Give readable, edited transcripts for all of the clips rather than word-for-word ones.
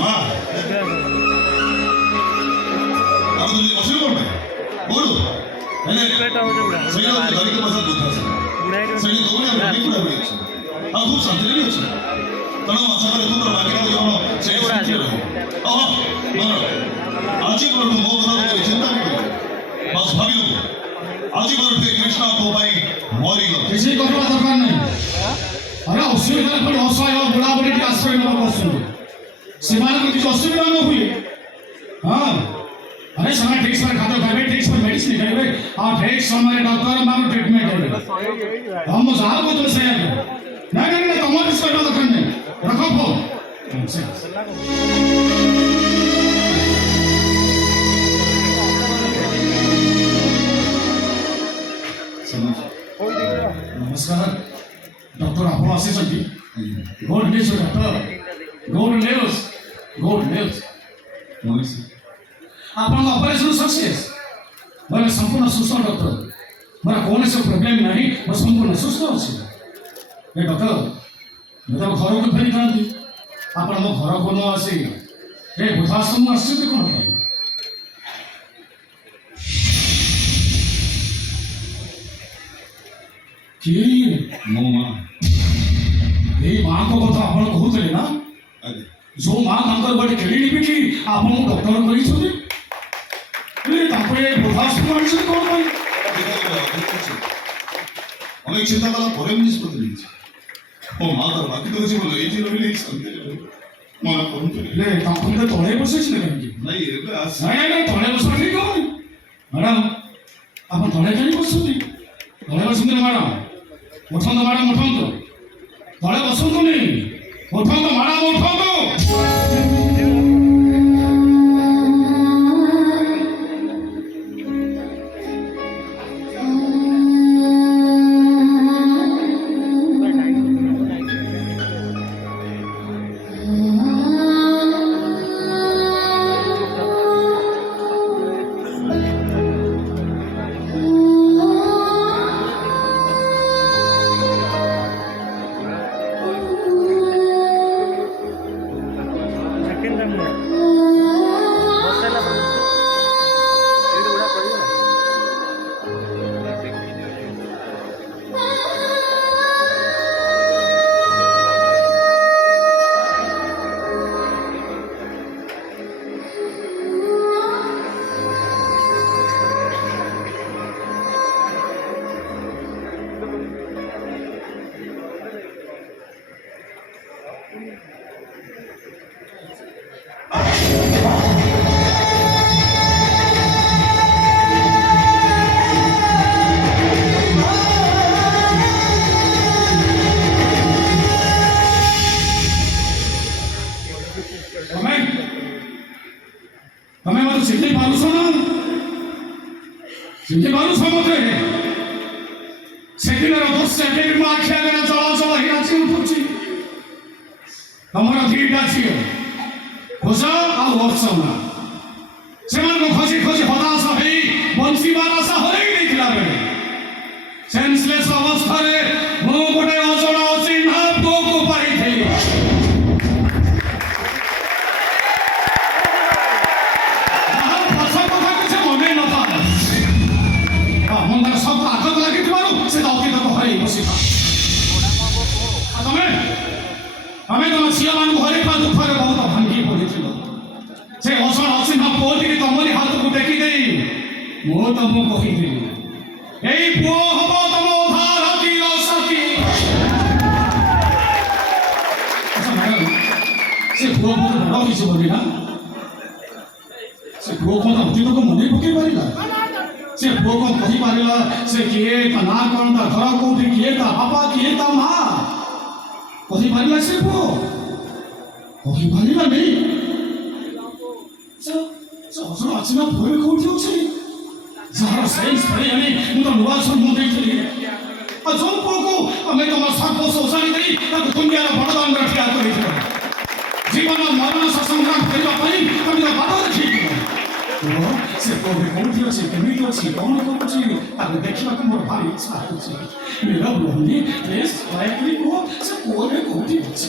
মা আমি তো অসুবিধা করবে বলো ସେଇଟା ଧରିକି ପଇସା ବୁଝାଉଛି ସେଠି ଦଉନି ଆମେ ଠିକ୍ ପୁରା ମିଳିଛି ଆଉ ଖୁବ୍ ଶାନ୍ତିରେ ବି ଅଛି ତେଣୁ ଆଶା କରେ ତୁମର ବାକିଟା ଜୀବନ ସେଇ ଶାନ୍ତିରେ ରହିବ ଆଜି ପରଠୁ ମୋ କଥା ଉପରେ ଚିନ୍ତା ବି କରିବ ବାସ୍ ଭାବିଲୁ ଆଜି ପରଠୁ କୃଷ୍ଣ ତୋ ପାଇଁ ମରିଗଲ କିଛି କରିବା ଦରକାର ନାହିଁ ଆରେ ଅସୁବିଧା ପଡ଼ି ଅସହାୟ ବୁଢ଼ାବୁଢ଼ୀ ଟିକେ ଆଶ୍ରୟ ନେବାକୁ ଆସୁଛନ୍ତି ସେମାନଙ୍କୁ କିଛି ଅସୁବିଧା ନ ହୁଏ ହଁ अरे समय ठीक समय खाते खाए ठीक समय मेडिसिन खाए और ठीक समय डॉक्टर मार ट्रीटमेंट करे हम साहब को तो सही है नहीं नहीं तुम्हारे इसका तो करने रखो फोन नमस्कार डॉक्टर आप आसी सकती good news doctor good news आपन ऑपरेशन सक्सेस बोले संपूर्ण सुस्थ डॉक्टर मोर कौन से प्रॉब्लम नहीं मैं संपूर्ण सुस्थ अच्छी ए डॉक्टर मैं तो घर को फेरी जाती आपन मो घर को न आसी ए बुधाश्रम आश्चर्य कौन है कि ମୋ ମା ए मां को कथा आपन कहूतले ना जो मां तांकर बड़े केली निबि कि आपन डॉक्टर करी छथि অনেক চিন্তা করার পরে আমি নিষ্পত্তি নিয়েছি ও মা তার বাকি তো কিছু বলো এই যে রবিলে মনে করুন তো তখন তো তলে বসেছিলেন নাকি নাই ଏବେ ଆସ ନାଇଁ ତଳେ ବସ ଠିକ ହଉନି ମ୍ୟାଡ଼ାମ ଆପଣ ତଳେ କାହିଁ ବସୁଛନ୍ତି ତଳେ ବସନ୍ତୁ ମ୍ୟାଡ଼ାମ ଉଠନ୍ତୁ ମ୍ୟାଡ଼ାମ ଉଠନ୍ତୁ ତଳେ ବସନ୍ତୁନି ଉଠନ୍ତୁ ମ୍ୟାଡ଼ାମ ଉଠନ୍ତୁ તમે મારું સિદ્ધિ પાડું છો ને સિદ્ધિ પાડું છો મતે ସେଦିନର ଦୃଶ୍ୟ ମୋ ଆଖି ଆଗରେ ଚଳଚଳ ହେଇ ନାଚି ଉଠୁଛି ତମର ଦିଟା ଝିଅ ଖୋଜ ଆଉ ଅର୍ଚ୍ଚନା ସେମାନଙ୍କୁ ଖୋଜି ଖୋଜି ହତାଶ ହେଇ ବଞ୍ଚିବାର ଆଶା ହରେଇ ଦେଇଥିଲା ବେଳେ ସେନ୍ସଲେସ୍ ଅବସ୍ଥାରେ ମୁଁ ଗୋଟେ ଅଜଣା ଅଚିହ୍ନା ପୁଅକୁ ପାଇଥିଲି ଆମେ ତମ ଝିଅମାନଙ୍କୁ ହରେଇବା ଦୁଃଖରେ ବହୁତ ଭାଙ୍ଗି ପଡ଼ିଥିଲ ସେ ଅସଲ ଅଚିହ୍ନା ପୁଅଟିକି ତମରି ହାତକୁ ଟେକି ଦେଇ ମୁଁ ତମକୁ କହିଥିଲି ଏଇ ପୁଅ ହବ ତମ ଅଧା ରାତିର ସାଥୀ ସେ ପୁଅ ବହୁତ ବଡ଼ ହେଇଛି ବୋଲି ନା ସେ ପୁଅ କ'ଣ ଅତୀତକୁ ମନେ ପକେଇ ପାରିଲା ସେ ପୁଅ କ'ଣ କହିପାରିଲା ସେ କିଏ ତା ନାଁ କ'ଣ ତା ଘର କୋଉଠି କିଏ ତା ବାପା କିଏ ତା ମା କହିପାରିଲା ସେ ପୁଅ କହିପାରିଲା ନେଇ ଅସଲ ଅଚିହ୍ନା ପୁଅ କୋଉଠି ଅଛି ଯାହାର ସେନ୍ସ ପାଇଲାନି ମୁଁ ତ ନୂଆ ଜନ୍ମ ଦେଇଥିଲି ଆଉ ଯେଉଁ ପୁଅକୁ ଆମେ ତମ ସର୍ବ ଶୋଷାଣି ଦେଇ ତାକୁ ଦୁନିଆର ବଡ଼ଦାଣ୍ଡ ଠିଆ କରିଥିଲ ଜୀବନ ମରଣ ସଂଗ୍ରାମ କରିବା ପାଇଁ ଆମେ ତ ବାଟ ଦେଖେଇଥିଲ ସେ ପୁଅ କୋଉଠି ଅଛି କେମିତି ଅଛି କ'ଣ କରୁଛି ତାକୁ ଦେଖିବାକୁ ମୋର ଭାରି ଇଚ୍ଛା ହେଉଛି ନୀଳ ଭଉଣୀ ପ୍ଲିଜ୍ ଦୟାକରି କୁହ ସେ ପୁଅରେ କୋଉଠି ଅଛି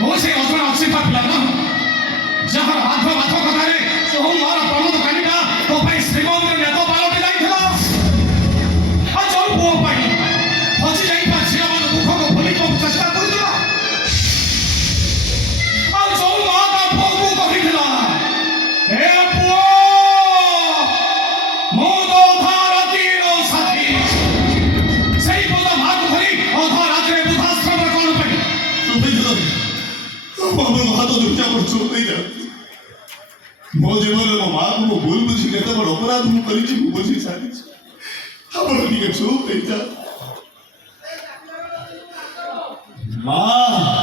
ମୁଁ ସେ ଅଜଣା ଅଚିନ୍ତା ପିଲା ନା ଯାହାର ବାଧ କଥାରେ ସବୁ ମୋର ପ୍ରମୋଦ କାନିଟା ତୋ ପାଇଁ ଶ୍ରୀମନ୍ଦିର ନେତ ପାଲଟି ଯାଇଥିଲା ଆଉ ଯୋଉ ପୁଅ ପାଇଁ ହଜି ଯାଇଥିବା ଝିଅମାନ ଦୁଃଖକୁ ଭୁଲିବାକୁ ଚେଷ୍ଟା କରୁଥିଲା ଆଉ ଯୋଉ ମା ତା ପୁଅକୁ କହିଥିଲା ହେ ପୁଅ ମୁଁ ତ ଅଧା ରାତିର ସାଥୀ ସେଇ ପଦ ମାକୁ ଧରି ଅଧା ରାତିରେ ବୃଦ୍ଧାଶ୍ରମରେ କଣ ପାଇଁ ଆପଣଙ୍କ ହାତ ଦୁର୍ଜା କରୁଛୁ ମୋ ଜୀବନରେ ମୋ ମାଆକୁ ମୁଁ ଭୁଲ ବୁଝି କେତେ ବଡ଼ ଅପରାଧ ମୁଁ କରିଛି ମୁଁ ବୁଝି ସାରିଛି ଆପଣ ଟିକେ ଚୁପ୍ ହେଇଯା ମା